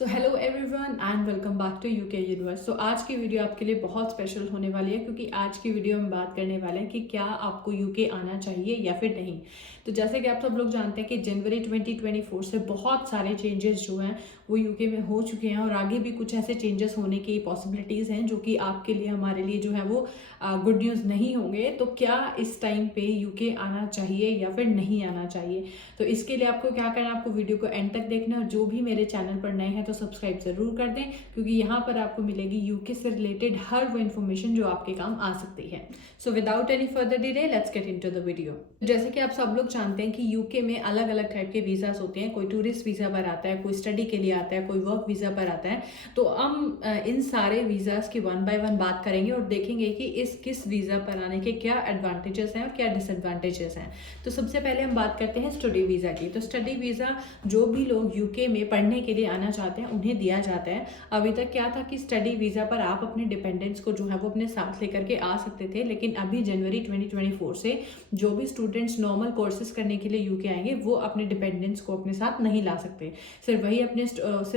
So hello everyone and welcome back to UK universe. So आज की video आपके लिए बहुत स्पेशल होने वाली है क्योंकि आज की वीडियो में बात करने वाले हैं कि क्या आपको यूके आना चाहिए या फिर नहीं। तो जैसे कि आप सब लोग जानते हैं कि जनवरी 2024 से बहुत सारे चेंजेस जो हैं वो यूके में हो चुके हैं और आगे भी कुछ ऐसे चेंजेस होने की पॉसिबिलिटीज़ हैं जो कि आपके लिए हमारे लिए जो है वो गुड न्यूज़ नहीं होंगे। तो क्या इस टाइम पे यूके आना चाहिए या फिर नहीं आना चाहिए, तो इसके लिए आपको क्या करना है, आपको वीडियो को एंड तक देखना है और जो भी मेरे चैनल पर नए हैं तो सब्सक्राइब जरूर कर दें क्योंकि यहाँ पर आपको मिलेगी यूके से रिलेटेड हर वो इन्फॉर्मेशन जो आपके काम आ सकती है। So without any further delay let's get into the video. जैसे कि आप सब लोग जानते हैं कि यूके में अलग अलग टाइप के वीजास होते हैं। कोई टूरिस्ट वीजा पर आता है, कोई स्टडी के लिए आता है, कोई वर्क वीजा पर आता है। तो हम इन सारे वीजास की वन बाय वन बात करेंगे और देखेंगे कि इस किस वीजा पर आने के क्या एडवांटेजेस हैं और क्या डिसएडवांटेजेस हैं। तो सबसे पहले हम बात करते हैं स्टडी वीजा की। तो स्टडी वीजा जो भी लोग यूके में पढ़ने के लिए आना चाहते हैं उन्हें दिया जाता है। अभी तक क्या था कि स्टडी वीजा पर आप अपने डिपेंडेंट्स को जो है वो अपने साथ लेकर के आ सकते थे, लेकिन अभी जनवरी 2024 से जो भी स्टूडेंट्स नॉर्मल कोर्सेज करने के लिए यूके आएंगे वो अपने डिपेंडेंट्स को अपने साथ नहीं ला सकते। सिर्फ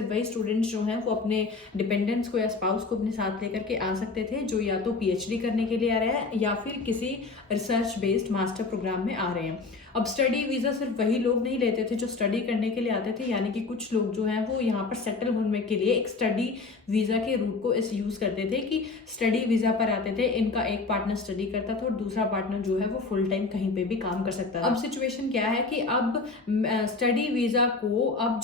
वही स्टूडेंट्स जो हैं वो अपने डिपेंडेंट्स को या स्पाउस को अपने साथ लेकर के आ सकते थे जो या तो पीएचडी करने के लिए आ रहे हैं या फिर किसी रिसर्च बेस्ड मास्टर प्रोग्राम में आ रहे हैं। अब स्टडी वीज़ा सिर्फ वही लोग नहीं लेते थे जो स्टडी करने के लिए आते थे, यानी कि कुछ लोग जो हैं वो यहाँ पर सेटल होने के लिए एक स्टडी वीज़ा के रूट को इस यूज़ करते थे कि स्टडी वीज़ा पर आते थे, इनका एक पार्टनर स्टडी करता था और दूसरा पार्टनर जो है वो फुल टाइम कहीं पे भी काम कर सकता था। अब सिचुएशन क्या है कि अब स्टडी वीज़ा को अब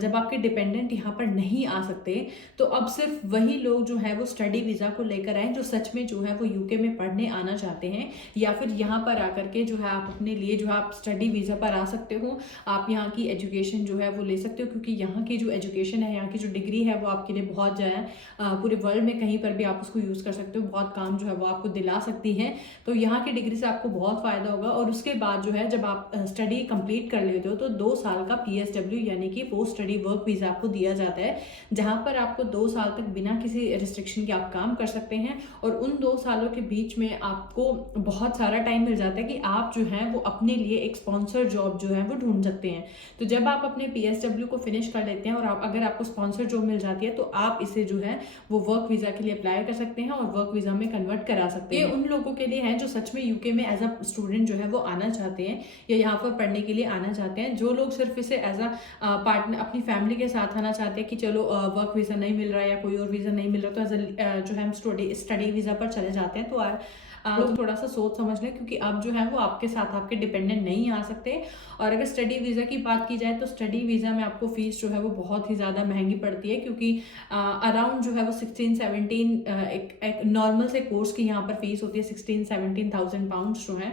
जब आपके डिपेंडेंट यहाँ पर नहीं आ सकते तो अब सिर्फ वही लोग जो है वो स्टडी वीज़ा को लेकर आए जो सच में जो है वो यूके में पढ़ने आना चाहते हैं या फिर यहाँ पर आकर के जो है आप अपने लिए जो आप स्टडी वीज़ा पर आ सकते हो, आप यहाँ की एजुकेशन जो है वो ले सकते हो क्योंकि यहाँ की जो एजुकेशन है, यहाँ की जो डिग्री है वो आपके लिए बहुत जो है पूरे वर्ल्ड में कहीं पर भी आप उसको यूज़ कर सकते हो, बहुत काम जो है वो आपको दिला सकती है। तो यहाँ की डिग्री से आपको बहुत फ़ायदा होगा। और उसके बाद जो है जब आप स्टडी कंप्लीट कर लेते हो तो 2 साल का PSW यानी कि पोस्ट स्टडी वर्क वीज़ा आपको दिया जाता है, जहाँ पर आपको 2 साल तक बिना किसी रिस्ट्रिक्शन के आप काम कर सकते हैं और उन 2 सालों के बीच में आपको बहुत सारा टाइम मिल जाता है कि आप जो है वो अपने लिए एक स्पॉन्सर जॉब जो है वो ढूंढ सकते हैं। तो जब आप अपने PSW को फिनिश कर लेते हैं और अगर आपको स्पॉन्सर जॉब मिल जाती है तो आप इसे जो है वो वर्क वीज़ा के लिए अप्लाई कर सकते हैं और वर्क वीज़ा में कन्वर्ट करा सकते हैं। ये उन लोगों के लिए है जो सच में यूके में एज अ स्टूडेंट जो है वो आना चाहते हैं या यहाँ पर पढ़ने के लिए आना चाहते हैं। जो लोग सिर्फ इसे एज अ पार्टनर अपनी फैमिली के साथ आना चाहते हैं कि चलो वर्क वीज़ा नहीं मिल रहा है या कोई और वीज़ा नहीं मिल रहा तो जो है हम स्टडी वीज़ा पर चले जाते हैं। तो लोग थोड़ा सा सोच समझ लें क्योंकि अब जो है वो आपके साथ आपके डिपेंडेंट नहीं आ सकते। और अगर स्टडी वीज़ा की बात की जाए तो स्टडी वीज़ा में आपको फीस जो है वो बहुत ही ज़्यादा महंगी पड़ती है क्योंकि अराउंड जो है वो 16-17 एक नॉर्मल से कोर्स की यहाँ पर फीस होती है 16-17,000 पाउंड्स जो है।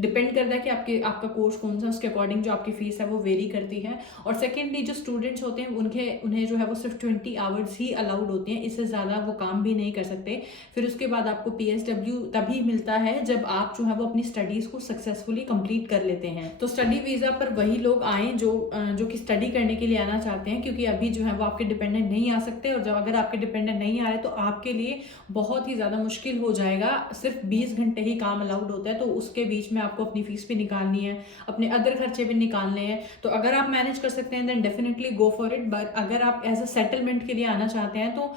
डिपेंड करता है कि आपका कोर्स कौन सा, उसके अकॉर्डिंग जो आपकी फीस है वो वेरी करती है। और सेकेंडली जो स्टूडेंट्स होते हैं उन्हें जो है वो सिर्फ 20 आवर्स ही अलाउड होते हैं, इससे ज़्यादा वो काम भी नहीं कर सकते। फिर उसके बाद आपको PSW तभी मिलता है जब आप जो है वो अपनी स्टडीज़ को सक्सेसफुली कंप्लीट कर लेते हैं। तो स्टडी वीज़ा पर वही लोग आए जो कि स्टडी करने के लिए आना चाहते हैं क्योंकि अभी जो है वो आपके डिपेंडेंट नहीं आ सकते और जब अगर आपके डिपेंडेंट नहीं आ रहे तो आपके लिए बहुत ही ज़्यादा मुश्किल हो जाएगा। सिर्फ 20 घंटे ही काम अलाउड होता है तो उसके बीच में आपको अपनी फीस भी निकालनी है, अपने अदर खर्चे भी निकालने हैं। तो अगर आप मैनेज कर सकते हैं then definitely go for it. But अगर आप एज अ सेटलमेंट के लिए आना चाहते हैं तो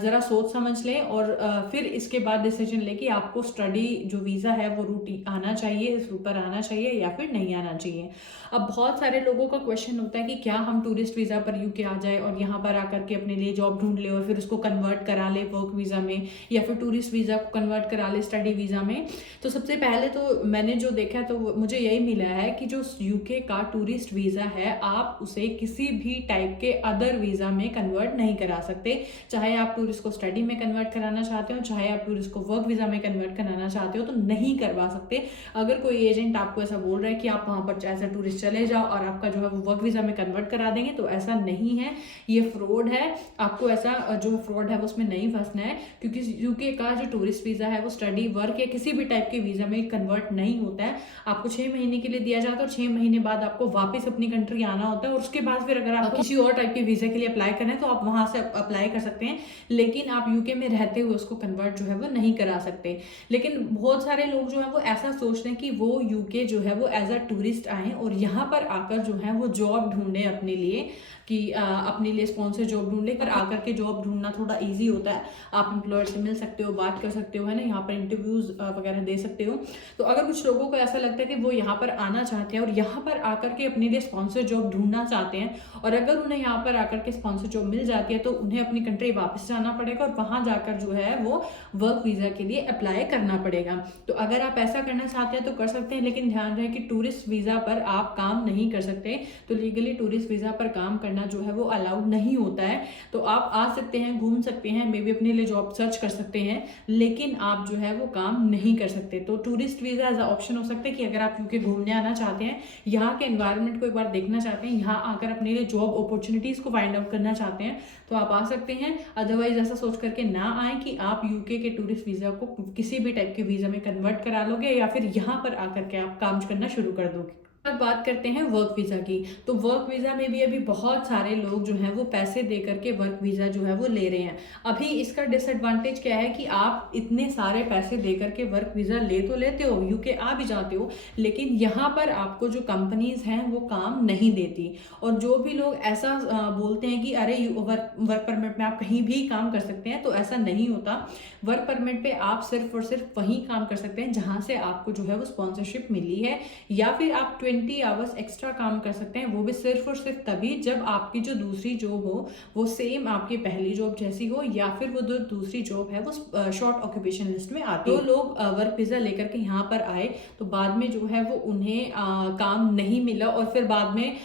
ज़रा सोच समझ लें और फिर इसके बाद डिसीजन लें कि आपको स्टडी जो वीज़ा है वो रूट आना चाहिए, इस रूट पर आना चाहिए या फिर नहीं आना चाहिए। अब बहुत सारे लोगों का क्वेश्चन होता है कि क्या हम टूरिस्ट वीज़ा पर यूके आ जाए और यहाँ पर आकर के अपने लिए जॉब ढूंढ ले और फिर उसको कन्वर्ट करा ले वर्क वीज़ा में या फिर टूरिस्ट वीज़ा को कन्वर्ट करा ले स्टडी वीज़ा में। तो सबसे पहले तो मैंने जो देखा तो मुझे यही मिला है कि जो यूके का टूरिस्ट वीज़ा है आप उसे किसी भी टाइप के अदर वीज़ा में कन्वर्ट नहीं करा सकते। चाहे आप टूरिस्ट को स्टडी में कन्वर्ट कराना चाहते हो, चाहे आप टूरिस्ट को वर्क वीज़ा में कन्वर्ट कराना चाहते हो तो नहीं करवा सकते। अगर कोई एजेंट आपको ऐसा बोल रहा है कि आप वहाँ पर एज अ टूरिस्ट चले जाओ और आपका जो है वो वर्क वीज़ा में कन्वर्ट करा देंगे तो ऐसा नहीं है, ये फ्रॉड है। आपको ऐसा जो फ्रॉड है वो उसमें नहीं फंसना है क्योंकि यूके का जो टूरिस्ट वीज़ा है वो स्टडी वर्क या किसी भी टाइप के वीज़ा में कन्वर्ट नहीं होता है। आपको 6 महीने के लिए दिया जाता है और 6 महीने बाद आपको वापस अपनी कंट्री आना होता है और उसके बाद फिर अगर आप किसी और टाइप के वीज़ा के लिए अप्लाई करना है तो आप वहाँ से अप्लाई कर सकते हैं, लेकिन आप यूके में रहते हुए उसको कन्वर्ट जो है वो नहीं करा सकते। लेकिन बहुत सारे लोग जो है वो ऐसा सोचते हैं कि वो यूके जो है वो एज अ टूरिस्ट आए और यहाँ पर आकर जो है वो जॉब ढूंढे अपने लिए। कि अपने लिए स्पॉन्सर जॉब ढूंढ ले। पर आकर के जॉब ढूंढना थोड़ा ईजी होता है, आप एम्प्लॉयर से मिल सकते हो, बात कर सकते हो, है ना, यहाँ पर इंटरव्यूज़ वगैरह दे सकते हो। तो अगर कुछ लोगों को ऐसा लगता है कि वो यहाँ पर आना चाहते हैं और यहाँ पर आकर के अपने लिए स्पॉन्सर जॉब ढूंढना चाहते हैं, और अगर उन्हें यहाँ पर आकर के स्पॉन्सर जॉब मिल जाती है तो उन्हें अपनी कंट्री वापस जाना पड़ेगा और वहाँ जाकर जो है वो वर्क वीज़ा के लिए अप्लाई करना पड़ेगा। तो अगर आप ऐसा करना चाहते हैं तो कर सकते हैं, लेकिन ध्यान रहे कि टूरिस्ट वीज़ा पर आप काम नहीं कर सकते। तो लीगली टूरिस्ट वीज़ा पर काम करना जो है वो अलाउड नहीं होता है। तो आप आ सकते हैं, घूम सकते हैं, मे बी अपने लिए जॉब सर्च कर सकते हैं, लेकिन आप जो है वो काम नहीं कर सकते। तो tourist visa as a option हो सकता है कि अगर आप यूके घूमने आना चाहते हैं, यहाँ के एनवायरनमेंट को एक बार देखना चाहते हैं, यहाँ आकर अपने लिए जॉब अपॉर्चुनिटीज़ को फाइंड आउट करना चाहते हैं, तो आप आ सकते हैं। अदरवाइज ऐसा सोच करके ना आए कि आप यूके के टूरिस्ट वीज़ा को किसी भी टाइप के वीज़ा में कन्वर्ट करा लोगे या फिर यहाँ पर आकर के आप काम करना शुरू कर दोगे। अब बात करते हैं वर्क वीज़ा की। तो वर्क वीज़ा में भी अभी बहुत सारे लोग जो हैं वो पैसे दे करके वर्क वीज़ा जो है वो ले रहे हैं। अभी इसका डिसएडवांटेज क्या है कि आप इतने सारे पैसे दे करके वर्क वीज़ा ले तो लेते हो, यूके आ भी जाते हो, लेकिन यहाँ पर आपको जो कंपनीज हैं वो काम नहीं देती। और जो भी लोग ऐसा बोलते हैं कि अरे वर्क परमिट में आप कहीं भी काम कर सकते हैं, तो ऐसा नहीं होता। वर्क परमिट पे आप सिर्फ और सिर्फ वहीं काम कर सकते हैं जहाँ से आपको जो है वो स्पॉन्सरशिप मिली है, या फिर आप 20 आवर्स एक्स्ट्रा काम कर सकते हैं, वो भी सिर्फ और सिर्फ तभी जब आपकी जो दूसरी जॉब हो वो सेम आपकी पहली जॉब जैसी हो, या फिर वो जो दूसरी जॉब है वो शॉर्ट ऑक्यूपेशन लिस्ट में आती है। तो लोग वर्क वीज़ा लेकर के यहाँ पर आए तो बाद में जो है वो उन्हें काम नहीं मिला, और फिर बाद में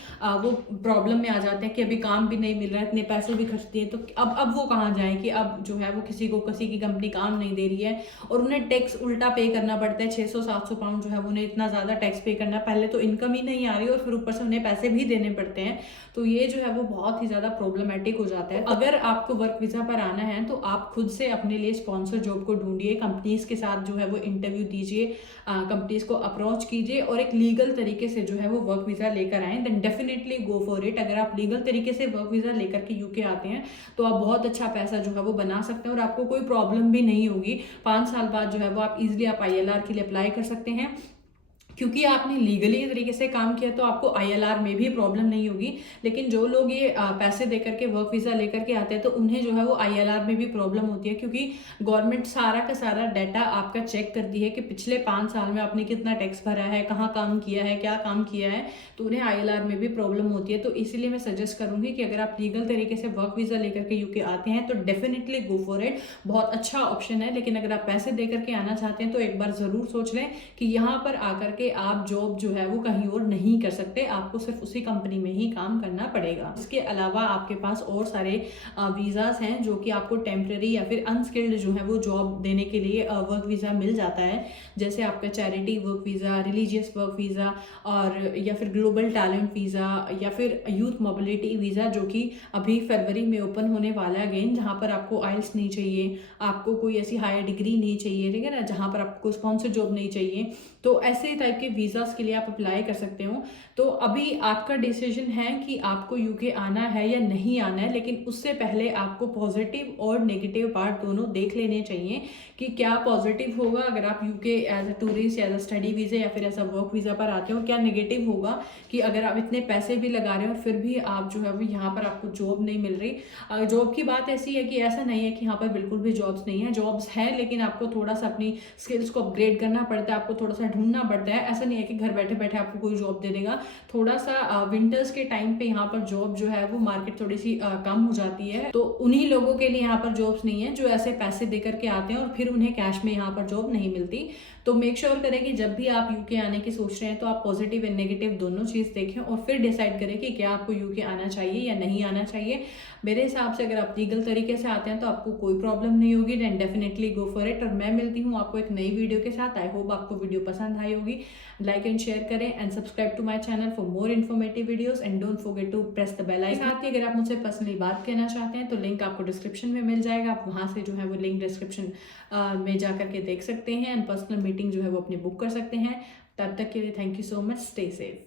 वो प्रॉब्लम में आ जाते हैं कि अभी काम भी नहीं मिल रहा है, इतने पैसे भी खर्च दिए, तो अब वो कहाँ जाएं कि अब जो है वो किसी की कंपनी काम नहीं दे रही है और उन्हें टैक्स उल्टा पे करना पड़ता है। 600-700 पाउंड जो है उन्हें इतना ज़्यादा टैक्स पे करना है, पहले तो इनकम ही नहीं आ रही और फिर ऊपर से उन्हें पैसे भी देने पड़ते हैं। तो ये जो है वो बहुत ही ज़्यादा प्रॉब्लमेटिक हो जाता है। अगर आपको वर्क वीज़ा पर आना है तो आप खुद से अपने लिए स्पॉन्सर जॉब को ढूंढिए, कंपनीज के साथ जो है वो इंटरव्यू दीजिए, कंपनीज को अप्रोच कीजिए और एक लीगल तरीके से जो है वो वर्क वीज़ा लेकर आएँ, then definitely go for it. अगर आप लीगल तरीके से वर्क वीज़ा लेकर के यूके आते हैं तो आप बहुत अच्छा पैसा जो है वो बना सकते हैं और आपको कोई प्रॉब्लम भी नहीं होगी। 5 साल बाद जो है वो आप इजीली आप ILR के लिए अप्लाई कर सकते हैं, क्योंकि आपने लीगली तरीके से काम किया तो आपको ILR में भी प्रॉब्लम नहीं होगी। लेकिन जो लोग ये पैसे देकर के वर्क वीज़ा लेकर के आते हैं तो उन्हें जो है वो ILR में भी प्रॉब्लम होती है, क्योंकि गवर्नमेंट सारा का सारा डाटा आपका चेक करती है कि पिछले 5 साल में आपने कितना टैक्स भरा है, कहाँ काम किया है, क्या काम किया है, तो उन्हें ILR में भी प्रॉब्लम होती है। तो इसीलिए मैं सजेस्ट करूँगी कि अगर आप लीगल तरीके से वर्क वीज़ा लेकर के यूके आते हैं तो डेफिनेटली गो फॉर इट, बहुत अच्छा ऑप्शन है। लेकिन अगर आप पैसे दे करके आना चाहते हैं तो एक बार ज़रूर सोच लें कि यहाँ पर आकर के आप जॉब जो है वो कहीं और नहीं कर सकते, आपको सिर्फ उसी कंपनी में ही काम करना पड़ेगा। इसके अलावा आपके पास और सारे वीज़ास हैं जो कि आपको टेम्पररी या फिर अनस्किल्ड जो है वो जॉब देने के लिए वर्क वीज़ा मिल जाता है, जैसे आपका charity work visa, religious work visa, और या फिर ग्लोबल टैलेंट वीज़ा, या फिर यूथ मोबिलिटी वीज़ा जो कि अभी फरवरी में ओपन होने वाला है अगेन, जहाँ पर आपको आइल्स नहीं चाहिए, आपको कोई ऐसी हायर डिग्री नहीं चाहिए, ठीक है ना, जहाँ पर आपको स्पॉन्सर जॉब नहीं चाहिए। तो ऐसे टाइप के वीज़ास के लिए आप अप्लाई कर सकते हो। तो अभी आपका डिसीजन है कि आपको यूके आना है या नहीं आना है, लेकिन उससे पहले आपको पॉजिटिव और नेगेटिव पार्ट दोनों देख लेने चाहिए कि क्या पॉजिटिव होगा अगर आप UK as a tourist, as a study visa या फिर एज अ वर्क वीज़ा पर आते हो, क्या नेगेटिव होगा कि अगर आप इतने पैसे भी लगा रहे हो फिर भी आप जो है वो यहाँ पर आपको जॉब नहीं मिल रही। जॉब की बात ऐसी है कि ऐसा नहीं है कि यहाँ पर बिल्कुल भी जॉब्स नहीं है, जॉब्स है, लेकिन आपको थोड़ा सा अपनी स्किल्स को अपग्रेड करना पड़ता है, आपको थोड़ा सा ढूंढना पड़ता है। ऐसा नहीं है कि घर बैठे बैठे आपको कोई जॉब दे देगा। थोड़ा सा विंटर्स के टाइम पे यहाँ पर जॉब जो है वो मार्केट थोड़ी सी कम हो जाती है, तो उन्हीं लोगों के लिए यहाँ पर जॉब्स नहीं है जो ऐसे पैसे दे करके आते हैं और फिर उन्हें कैश में यहाँ पर जॉब नहीं मिलती। तो मेक श्योर करें कि जब भी आप यूके आने की सोच रहे हैं तो आप पॉजिटिव एंड नेगेटिव दोनों चीज़ देखें और फिर डिसाइड करें कि क्या आपको यूके आना चाहिए या नहीं आना चाहिए। मेरे हिसाब से अगर आप लीगल तरीके से आते हैं तो आपको कोई प्रॉब्लम नहीं होगी, then definitely go for it. और मैं मिलती हूँ आपको एक नई वीडियो के साथ। आई होप आपको वीडियो पसंद आई होगी। लाइक एंड शेयर करें and subscribe to my channel for more informative videos and don't forget to press the bell icon. साथ ही अगर आप मुझसे पर्सनली बात करना चाहते हैं तो लिंक आपको डिस्क्रिप्शन में मिल जाएगा, आप वहाँ से जो है वो लिंक डिस्क्रिप्शन में जा करके देख सकते हैं एंड पर्सनल मीटिंग जो है वो अपनी बुक कर सकते हैं। तब तक के लिए thank you so much, stay safe.